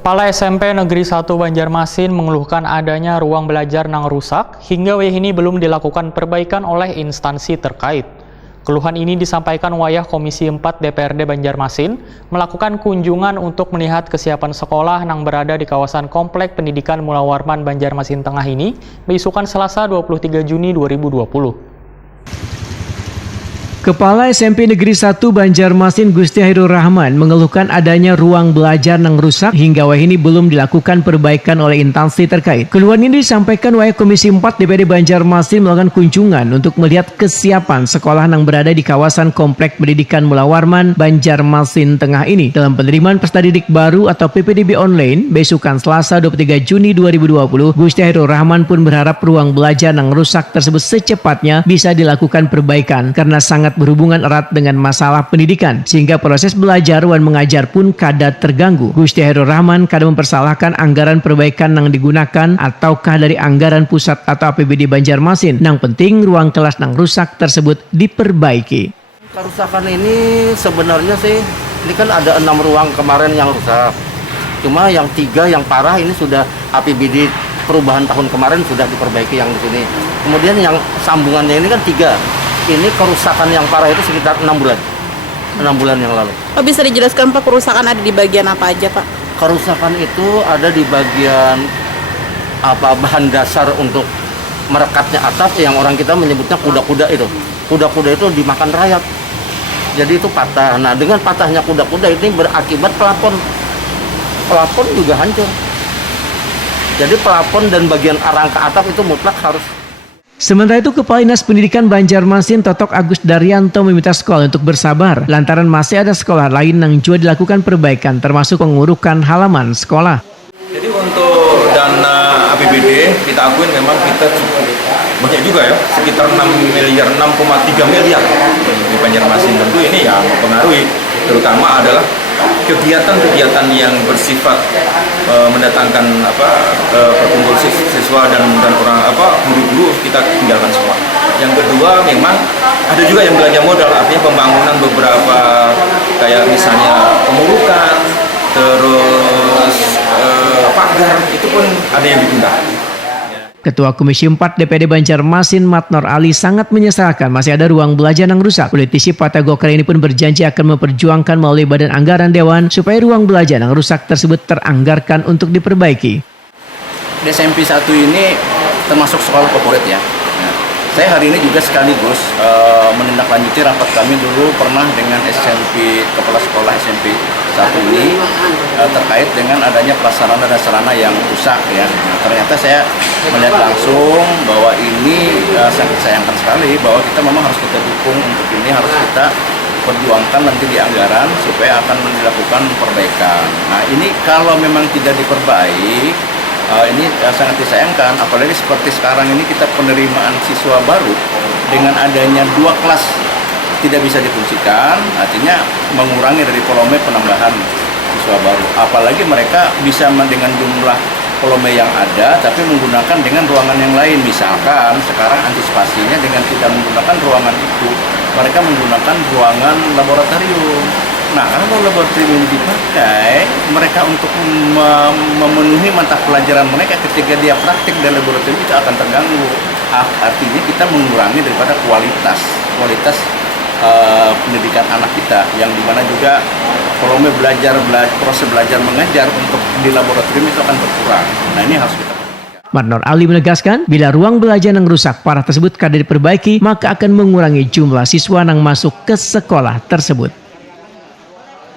Kepala SMP Negeri 1 Banjarmasin mengeluhkan adanya ruang belajar nang rusak hingga ini belum dilakukan perbaikan oleh instansi terkait. Keluhan ini disampaikan Wayah Komisi 4 DPRD Banjarmasin melakukan kunjungan untuk melihat kesiapan sekolah yang berada di kawasan Komplek Pendidikan Mula Warman Banjarmasin Tengah ini beisukan Selasa 23 Juni 2020. Kepala SMP Negeri 1 Banjarmasin Gusti Hairul Rahman mengeluhkan adanya ruang belajar yang rusak hingga ini belum dilakukan perbaikan oleh instansi terkait. Keluhan ini disampaikan Wayah Komisi 4 DPRD Banjarmasin melakukan kunjungan untuk melihat kesiapan sekolah yang berada di kawasan Komplek Pendidikan Mula Warman Banjarmasin Tengah ini. Dalam penerimaan peserta didik baru atau PPDB online besukan Selasa 23 Juni 2020, Gusti Hairul Rahman pun berharap ruang belajar yang rusak tersebut secepatnya bisa dilakukan perbaikan karena sangat berhubungan erat dengan masalah pendidikan sehingga proses belajar dan mengajar pun kada terganggu. Gusti Hairul Rahman kada mempersalahkan anggaran perbaikan yang digunakan ataukah dari anggaran pusat atau APBD Banjarmasin. Yang penting ruang kelas yang rusak tersebut diperbaiki. Kerusakan ini sebenarnya sih ini kan ada 6 ruang kemarin yang rusak. Cuma yang 3 yang parah ini sudah APBD perubahan tahun kemarin sudah diperbaiki yang di sini. Kemudian yang sambungannya ini kan 3. Ini kerusakan yang parah itu sekitar 6 bulan. 6 bulan yang lalu. Pak, bisa dijelaskan Pak, kerusakan ada di bagian apa aja Pak? Kerusakan itu ada di bagian bahan dasar untuk merekatnya atap yang orang kita menyebutnya kuda-kuda itu. Kuda-kuda itu dimakan rayap. Jadi itu patah. Nah, dengan patahnya kuda-kuda ini berakibat plafon. Plafon juga hancur. Jadi plafon dan bagian rangka atap itu mutlak harus. Sementara itu, Kepala Dinas Pendidikan Banjarmasin Totok Agus Daryanto meminta sekolah untuk bersabar lantaran masih ada sekolah lain yang juga dilakukan perbaikan termasuk pengurukan halaman sekolah. Jadi untuk dana APBD kita akuin memang kita cukup banyak juga ya, sekitar 6,3 miliar di Banjarmasin. Tentu ini yang mempengaruhi terutama adalah kegiatan-kegiatan yang bersifat mendatangkan perkumpul siswa dan orang guru-guru kita tinggalkan semua. Yang kedua memang ada juga yang belanja modal, artinya pembangunan beberapa kayak misalnya pemurukan, terus pagar itu pun ada yang ditunda. Ketua Komisi 4 DPRD Banjarmasin Matnor Ali sangat menyesalkan masih ada ruang belajar yang rusak. Politisi Partai Golkar ini pun berjanji akan memperjuangkan melalui Badan Anggaran Dewan supaya ruang belajar yang rusak tersebut teranggarkan untuk diperbaiki. Di SMP 1 ini termasuk sekolah favorit ya. Nah, saya hari ini juga sekaligus menindaklanjuti rapat kami dulu pernah dengan Kepala Sekolah SMP 1 ini terkait dengan adanya prasarana dan sarana yang rusak ya. Nah, ternyata saya melihat langsung bahwa ini sangat disayangkan sekali bahwa kita memang harus kita dukung untuk ini, harus kita perjuangkan nanti di anggaran supaya akan dilakukan perbaikan. Nah, ini kalau memang tidak diperbaiki ini sangat disayangkan, apalagi seperti sekarang ini kita penerimaan siswa baru dengan adanya 2 kelas tidak bisa difungsikan, artinya mengurangi dari volume penambahan siswa baru. Apalagi mereka bisa dengan jumlah volume yang ada, tapi menggunakan dengan ruangan yang lain. Misalkan sekarang antisipasinya dengan tidak menggunakan ruangan itu, mereka menggunakan ruangan laboratorium. Nah, kalau laboratorium dipakai, mereka untuk memenuhi mata pelajaran mereka ketika dia praktik di laboratorium itu akan terganggu. Artinya kita mengurangi daripada kualitas pendidikan anak kita, yang dimana juga volume proses belajar mengajar untuk di laboratorium itu akan berkurang. Nah, ini harus kita perhatikan. Matnor Ali menegaskan, bila ruang belajar yang rusak parah tersebut kada diperbaiki, maka akan mengurangi jumlah siswa yang masuk ke sekolah tersebut.